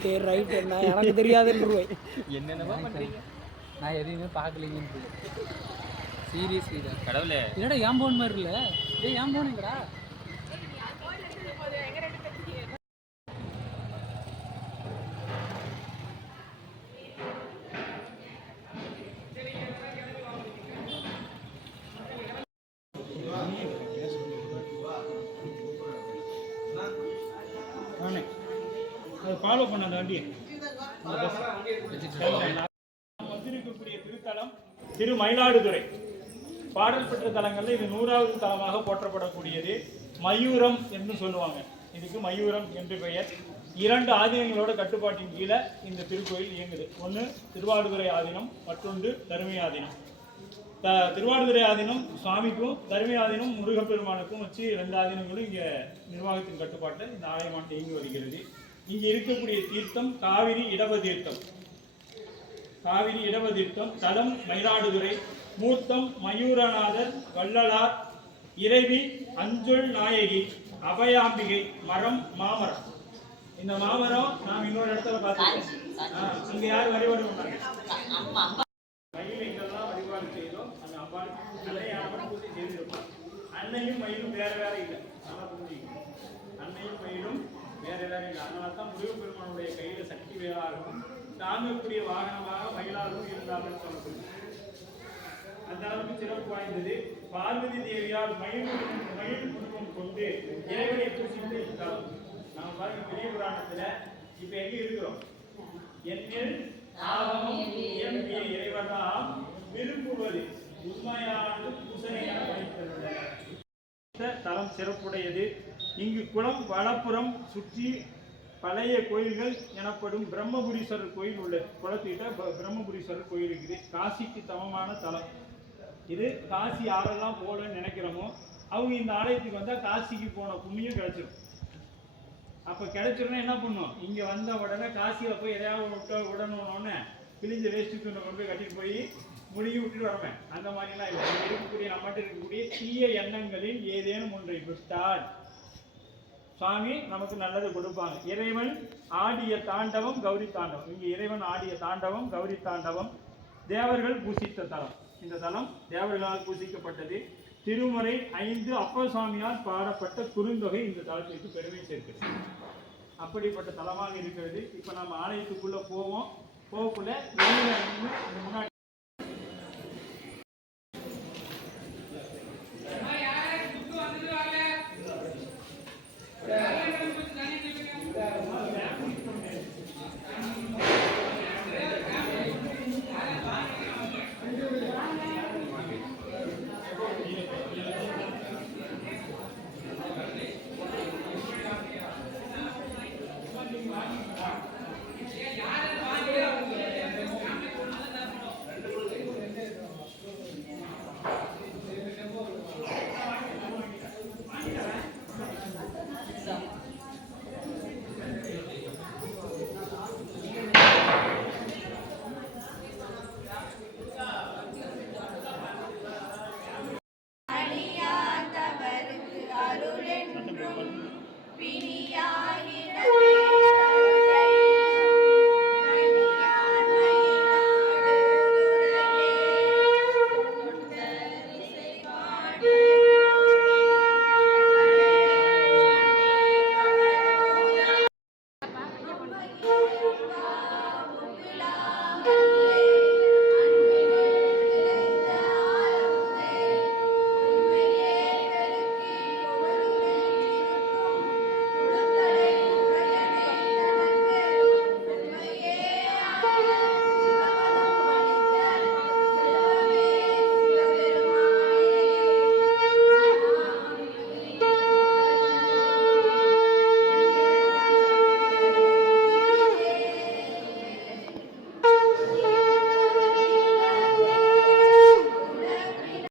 Left right என்ன எனக்கு தெரியாதுன்றவை என்னென்னவோ பண்றீங்க. நான் எதையுமே பார்க்கலீங்கன்னு சீரியஸ்லி தான். கடவுளே. என்னடா ஏன் போன் மாதிரி இல்லை? டேய் ஏன் போனுங்கடா ஃபாலோ பண்ண அந்த வண்டியை வந்திருக்கக்கூடிய திருத்தலம் திரு மயிலாடுதுறை. பாடல் பெற்ற தலங்களில் இது நூறாவது தலமாக போற்றப்படக்கூடியது. மயூரம் என்று சொல்லுவாங்க. இதுக்கு மயூரம் என்று பெயர். இரண்டு ஆதீனங்களோட கட்டுப்பாட்டின் கீழே இந்த திருக்கோயில் இயங்குது. ஒன்று திருவாடுதுறை ஆதீனம் மற்றொன்று தருமை ஆதீனம். த திருவாடுதுறை ஆதீனம் சுவாமிக்கும் தருமை ஆதீனம் முருகப்பெருமானுக்கும் வச்சு ரெண்டு ஆதீனங்களும் இங்கே நிர்வாகத்தின் கட்டுப்பாட்டில் இந்த ஆலயமானது இயங்கி வருகிறது. இங்கே இருக்கக்கூடிய தீர்த்தம் காவிரி இடவ தீர்த்தம் காவிரி இடவ தீர்த்தம் தலம் மயிலாடுதுறை மூர்த்தம் மயூரநாதர் வள்ளலார் இறைவி அஞ்சொல் நாயகி அபயாம்பிகை மரம் மாமரம். இந்த மாமரம் நாம் இன்னொரு இடத்துல பார்த்துருக்கோம். அங்க யார் வழிபாடு பண்ணாங்க? மயில் எங்கெல்லாம் வழிபாடு செய்தோம் அந்த அம்பாள் அன்னையும் மயிலும் வேற வேற இல்லை. நல்லா புரிஞ்சுக்கணும் இல்லை. அதனால தான் முருகப்பெருமானுடைய கையில சக்தி வேளாகவும் தாங்கக்கூடிய வாகனமாக மயிலாகவும் இருந்தார்கள் சொல்லப்படுகிறது அந்த அளவுக்கு சிறப்பு வாய்ந்தது. பார்வதி தேவியால் மயில் மயில் குடும்பம் கொண்டு இறைவனை பூசிட்டு இருந்தாலும் நம்ம பாருங்க பெரிய புராணத்துல இப்ப எங்க இருக்கிறோம்? என்னில் ஆகமம் இயம்பிய இறைவனாம் விரும்புவது உண்மையானது பூசணையாக வைத்திருந்தது தலம் சிறப்புடையது. இங்கு குளம் வலப்புறம் சுற்றி பழைய கோயில்கள் எனப்படும் பிரம்மபுரீஸ்வரர் கோயில் உள்ளது குளத்திட்ட பிரம்மபுரீஸ்வரர் கோயில் இருக்குது. காசிக்கு சமமான தலம். இது காசி யாரெல்லாம் போகலன்னு நினைக்கிறோமோ அவங்க இந்த ஆலயத்துக்கு வந்தால் காசிக்கு போன புண்ணியம் கிடச்சிடும் அப்போ கிடைச்சிருந்தா என்ன பண்ணும்? இங்கே வந்த உடனே காசியில் போய் எதையாவது விட்ட உடனே பிழிஞ்ச வேஸ்ட்டு துணை கொண்டு போய் கட்டிட்டு போய் முடிவு விட்டுட்டு வரமே அந்த மாதிரிலாம் இல்லை. இருக்கக்கூடிய நம்மகிட்ட இருக்கக்கூடிய தீய எண்ணங்களில் ஏதேனும் ஒன்றை விட்டால் சுவாமி நமக்கு நல்லது கொடுப்பாங்க. இறைவன் ஆடிய தாண்டவம் கௌரி தாண்டவம். இங்கே இறைவன் ஆடிய தாண்டவம் கௌரி தாண்டவம் தேவர்கள் பூசித்த தலம். இந்த தலம் தேவர்களால் பூசிக்கப்பட்டது. திருமுறை ஐந்து அப்ப சுவாமியால் பாடப்பட்ட குறுந்தொகை இந்த தலத்திற்கு பெருமை சேர்க்கிறது. அப்படிப்பட்ட தலமாக இருக்கிறது. இப்போ நம்ம ஆலயத்துக்குள்ளே போவோம். போகக்குள்ள முன்னாடி